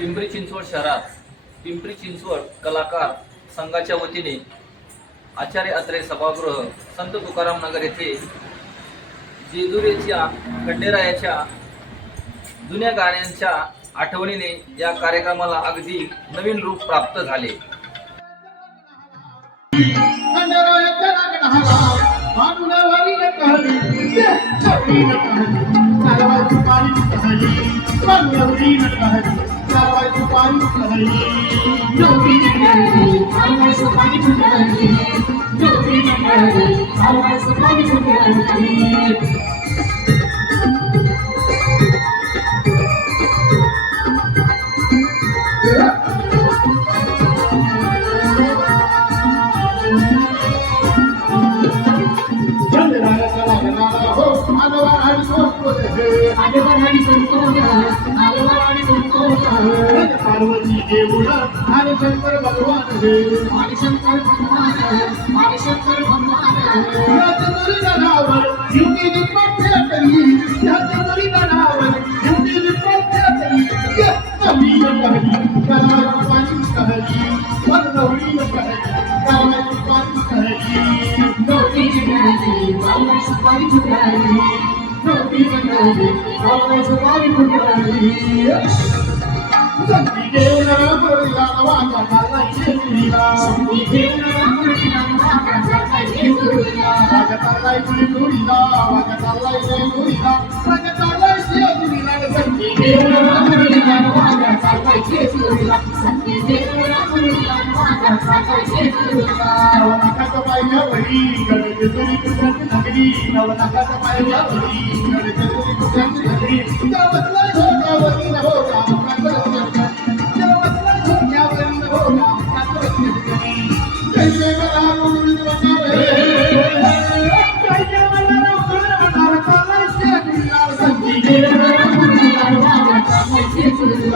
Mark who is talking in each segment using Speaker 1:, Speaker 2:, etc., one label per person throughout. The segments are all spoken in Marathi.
Speaker 1: पिंपरी चिंचवड शहरात पिंपरी चिंचवड कलाकार संघाच्या वतीने आचार्य अत्रे सभागृह संत तुकाराम नगर येथे जेजुरीच्या खंडेरायाच्या जुन्या गाण्यांच्या आठवणीने या कार्यक्रमाला अगदी नवीन रूप प्राप्त झाले.
Speaker 2: खंडरायाच्या रागणाला देऊळ शंकर भगवान हे.
Speaker 3: शंकर भगवान, आदि शंकर भगवान.
Speaker 2: राजमुरी गणावर युगी निपट्या करी. राजमुरी गणावर युगी निपट्या करी. कमी न कहली कला पाणी कहली न कहली पाणी कहली
Speaker 3: Nobody can always somebody to carry. Nobody can
Speaker 2: नवनाकाच्या पायऱ्यावरी नगरी नवनाकाच्या पायऱ्यावरी नगरी त्या बसला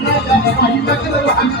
Speaker 2: संधी
Speaker 3: देऊळा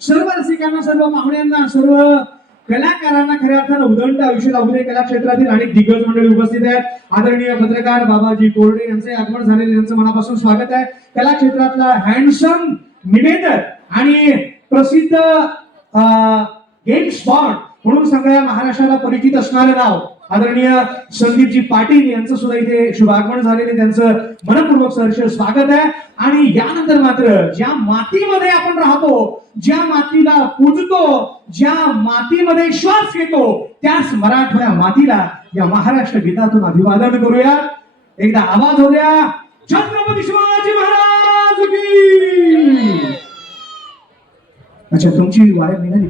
Speaker 4: सर्व रसिकांना सर्व पाहुण्यांना सर्व कलाकारांना खऱ्या अर्थानं उदंड आयुष्य लाभू दे कला क्षेत्रातील अनेक दिग्गज मंडळी उपस्थित आहेत. आदरणीय पत्रकार बाबाजी कोरडे यांचे आगमन झालेले यांचं मनापासून स्वागत आहे. कला क्षेत्रातला हँडसम निवेदक आणि प्रसिद्ध गेम स्पॉट म्हणून सगळ्या महाराष्ट्राला परिचित असणारे नाव आदरणीय संदीपजी पाटील यांचं सुद्धा इथे शुभागमन झालेले त्यांचं मनपूर्वक सहर्ष स्वागत आहे. आणि यानंतर मात्र ज्या मातीमध्ये आपण राहतो ज्या मातीला पूजतो ज्या मातीमध्ये श्वास घेतो त्याच मराठवाड्या मातीला या महाराष्ट्र गीतातून अभिवादन करूया. एकदा आवाज होऊया छत्रपती शिवाजी महाराज की! अच्छा तुमची वायर निघाली.